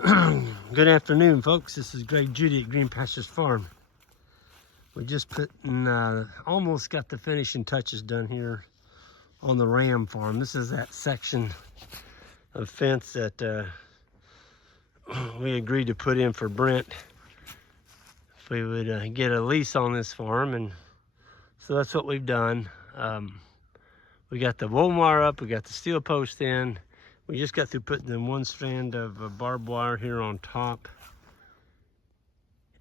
Good afternoon, folks. This is Greg Judy at Green Pastures Farm. We just almost got the finishing touches done here on the ram farm. This is that section of fence that we agreed to put in for Brent if we would get a lease on this farm, and so that's what we've done. We got the woven wire up, we got the steel post in. We just got through putting in one strand of barbed wire here on top.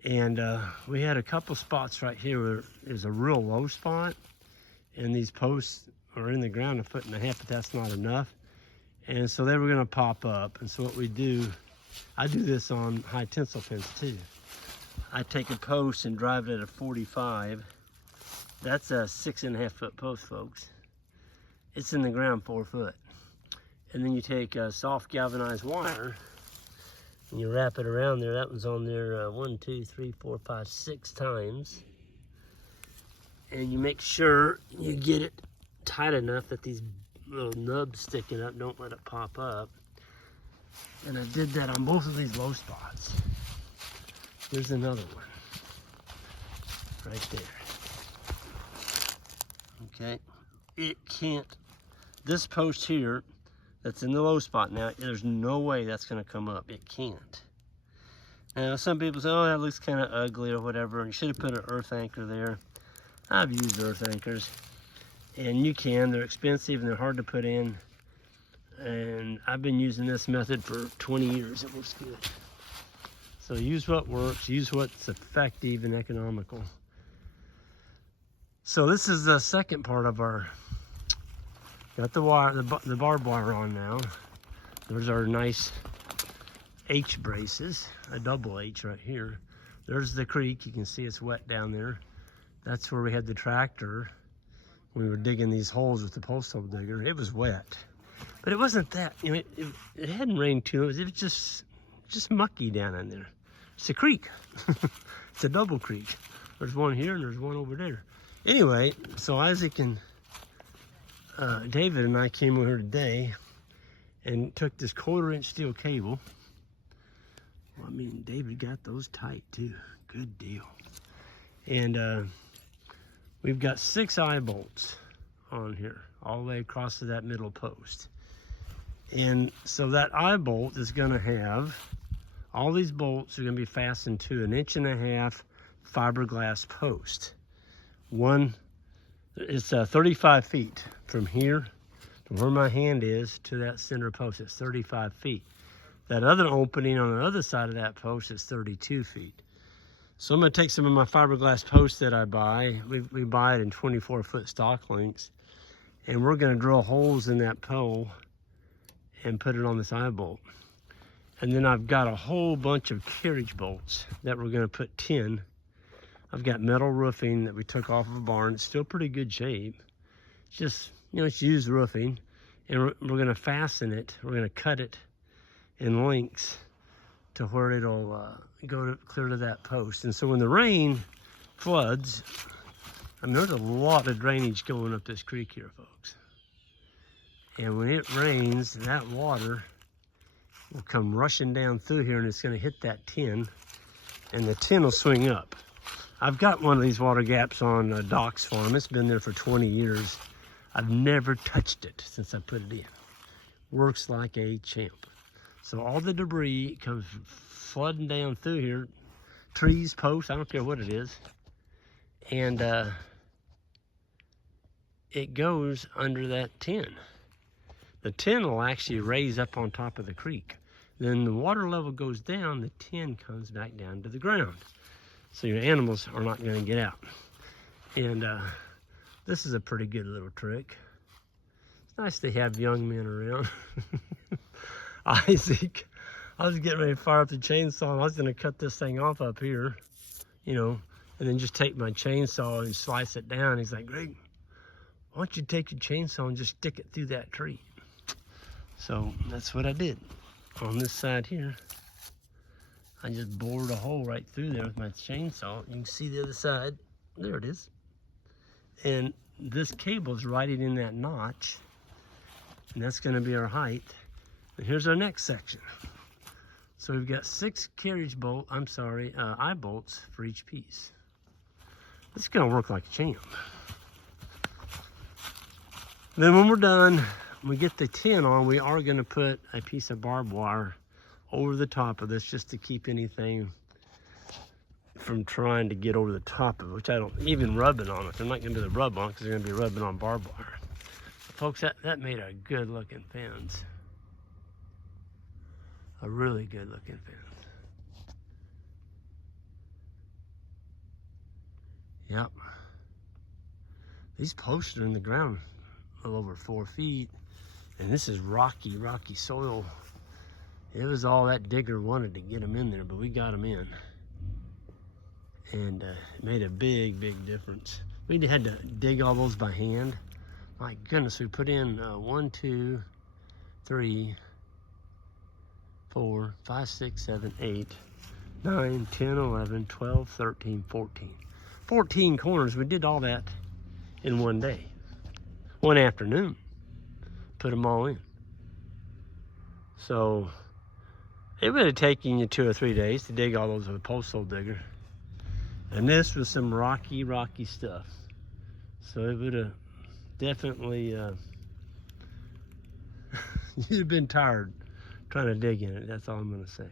And we had a couple spots right here where there's a real low spot. And these posts are in the ground 1.5 feet, but that's not enough. And so they were gonna pop up. And so what we do, I do this on high tensile fence too. I take a post and drive it at a 45. That's a 6.5 foot post, folks. It's in the ground 4 foot. And then you take a soft galvanized wire and you wrap it around there. That one's on there 1, 2, 3, 4, 5, 6 times. And you make sure you get it tight enough that these little nubs sticking up don't let it pop up. And I did that on both of these low spots. There's another one right there. Okay, it can't, this post here that's in the low spot now, there's no way that's gonna come up. It can't. Now some people say, oh, that looks kind of ugly or whatever, and you should have put an earth anchor there. I've used earth anchors, and you can. They're expensive and they're hard to put in, and I've been using this method for 20 years. It works good. So use what works, use what's effective and economical. So this is the second part of our, got the wire, the barbed wire on now. There's our nice H braces, a double H right here. There's the creek, you can see it's wet down there. That's where we had the tractor. We were digging these holes with the post hole digger. It was wet, but it wasn't that, you know, it hadn't rained too much. It was just mucky down in there. It's a creek. It's a double creek. There's one here and there's one over there. Anyway, so Isaac and David and I came over here today and took this 1/4 inch steel cable. Well, I mean, David got those tight too. Good deal. And we've got 6 eye bolts on here, all the way across to that middle post. And so that eye bolt is gonna have, all these bolts are gonna be fastened to an 1.5 inch fiberglass post. It's 35 feet from here, from where my hand is to that center post. It's 35 feet. That other opening on the other side of that post is 32 feet. So I'm gonna take some of my fiberglass posts that I buy. We buy it in 24-foot stock lengths, and we're gonna drill holes in that pole and put it on this eye bolt. And then I've got a whole bunch of carriage bolts that we're gonna put 10. I've got metal roofing that we took off of a barn. It's still pretty good shape. It's just, you know, it's used roofing. And we're gonna fasten it. We're gonna cut it in lengths to where it'll go clear to that post. And so when the rain floods, I mean, there's a lot of drainage going up this creek here, folks. And when it rains, that water will come rushing down through here, and it's gonna hit that tin, and the tin will swing up. I've got one of these water gaps on Doc's farm. It's been there for 20 years. I've never touched it since I put it in. Works like a champ. So all the debris comes flooding down through here, trees, posts, I don't care what it is. And it goes under that tin. The tin will actually raise up on top of the creek. Then the water level goes down, the tin comes back down to the ground. So your animals are not gonna get out. And this is a pretty good little trick. It's nice to have young men around. Isaac, I was getting ready to fire up the chainsaw, and I was gonna cut this thing off up here, you know, and then just take my chainsaw and slice it down. He's like, Greg, why don't you take your chainsaw and just stick it through that tree? So that's what I did. On this side here, I just bored a hole right through there with my chainsaw. You can see the other side. There it is. And this cable is right in that notch. And that's gonna be our height. And here's our next section. So we've got 6 eye bolts for each piece. This is gonna work like a champ. Then when we're done, when we get the tin on, we are gonna put a piece of barbed wire over the top of this just to keep anything from trying to get over the top of it, which I don't even rubbing on it. They're not gonna do the rub on because they're gonna be rubbing on barbed wire. But folks, that made a good looking fence. A really good looking fence. Yep. These posts are in the ground a little over 4 feet. And this is rocky soil. It was all that digger wanted to get them in there, but we got them in. And it made a big difference. We had to dig all those by hand. My goodness, we put in 1, 2, 3, 4, 5, 6, 7, 8, 9, 10, 11, 12, 13, 14. 14 corners. We did all that in one day. One afternoon. Put them all in. So it would have taken you 2 or 3 days to dig all those with a post hole digger. And this was some rocky stuff. So it would have definitely, you'd have been tired trying to dig in it. That's all I'm gonna say.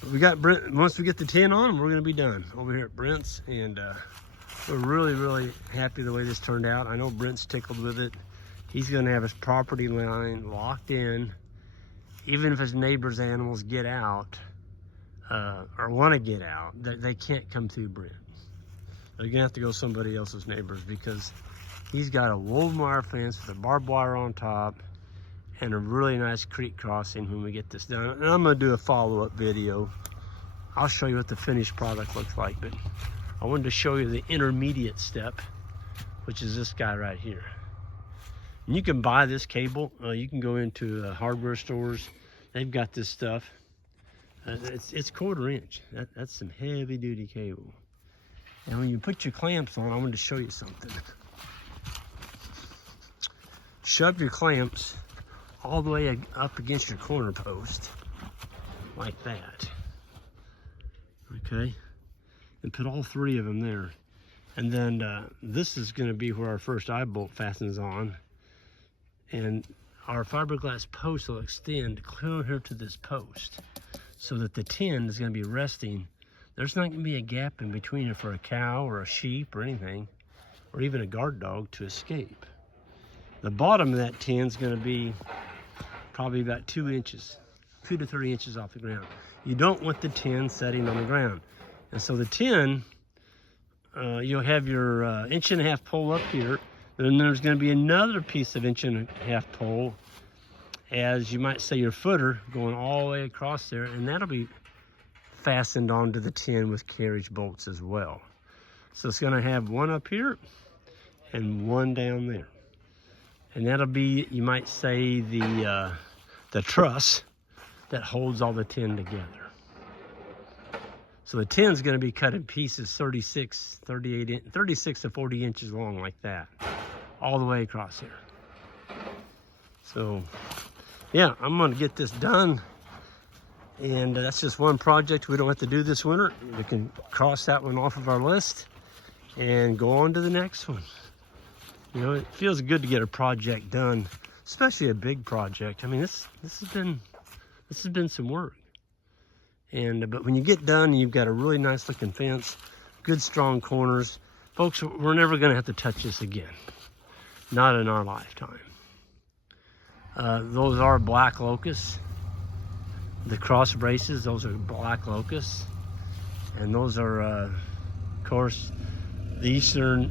But we got Brent, once we get the tin on, we're gonna be done over here at Brent's. And we're really happy the way this turned out. I know Brent's tickled with it. He's gonna have his property line locked in. Even if his neighbor's animals get out, or wanna get out, they can't come through Brent. They're gonna have to go somebody else's neighbors because he's got a woven wire fence with a barbed wire on top and a really nice creek crossing when we get this done. And I'm gonna do a follow-up video. I'll show you what the finished product looks like, but I wanted to show you the intermediate step, which is this guy right here. And you can buy this cable. You can go into hardware stores. They've got this stuff. It's 1/4 inch. That's some heavy duty cable. And when you put your clamps on, I wanted to show you something. Shove your clamps all the way up against your corner post, like that. Okay? And put all 3 of them there. And then this is gonna be where our first eye bolt fastens on. And our fiberglass post will extend clear here to this post so that the tin is going to be resting. There's not going to be a gap in between it for a cow or a sheep or anything, or even a guard dog to escape. The bottom of that tin is going to be probably about 2 inches, 2 to 3 inches off the ground. You don't want the tin setting on the ground. And so the tin, you'll have your 1.5 inch pole up here. Then there's going to be another piece of 1.5 inch pole, as you might say your footer, going all the way across there, and that'll be fastened onto the tin with carriage bolts as well. So it's going to have one up here and one down there, and that'll be, you might say, the truss that holds all the tin together. So the tin's going to be cut in pieces 36 to 40 inches long, like that, all the way across here. So yeah, I'm going to get this done, and that's just one project we don't have to do this winter. We can cross that one off of our list and go on to the next one. You know, it feels good to get a project done, especially a big project. I mean, this has been some work. And but when you get done, you've got a really nice looking fence, good strong corners. Folks, we're never going to have to touch this again. Not in our lifetime. Those are black locusts. The cross braces, those are black locusts. And those are, of course, the eastern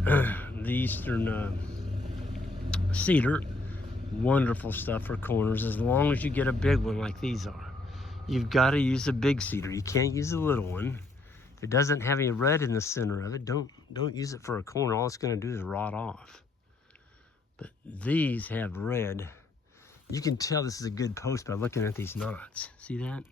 cedar. Wonderful stuff for corners, as long as you get a big one like these are. You've got to use a big cedar. You can't use a little one. If it doesn't have any red in the center of it, don't use it for a corner. All it's going to do is rot off. But these have red. You can tell this is a good post by looking at these knots. See that?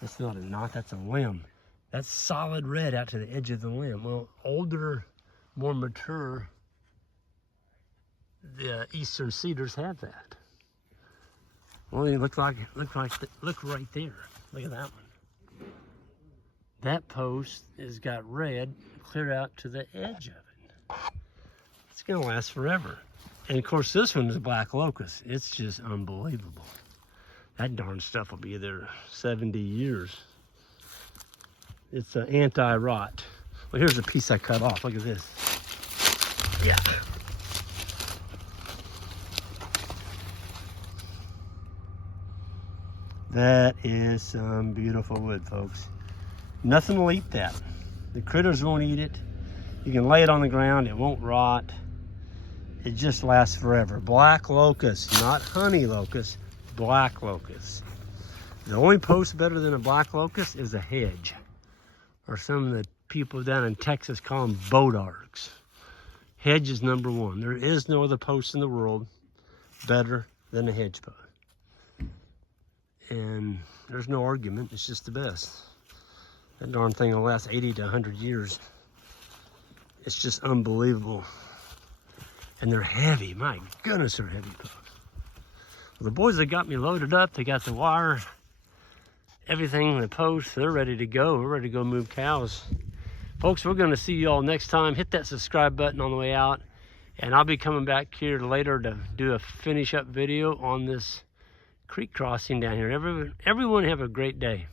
That's not a knot, that's a limb. That's solid red out to the edge of the limb. Well, older, more mature, the eastern cedars have that. Well, you look right there. Look at that one. That post has got red clear out to the edge of it. It's gonna last forever. And of course, this one is a black locust. It's just unbelievable. That darn stuff will be there 70 years. It's an anti-rot. Well, here's a piece I cut off. Look at this. Yeah. That is some beautiful wood, folks. Nothing will eat that. The critters won't eat it. You can lay it on the ground, it won't rot. It just lasts forever. Black locust, not honey locust, black locust. The only post better than a black locust is a hedge, or some of the people down in Texas call them bodarks. Hedge is number one. There is no other post in the world better than a hedge post. And there's no argument, it's just the best. That darn thing will last 80 to 100 years. It's just unbelievable. And they're heavy, my goodness, they're heavy posts. Well, the boys that got me loaded up, they got the wire, everything, the posts, they're ready to go. We're ready to go move cows. Folks, we're gonna see you all next time. Hit that subscribe button on the way out. And I'll be coming back here later to do a finish up video on this creek crossing down here. Everyone have a great day.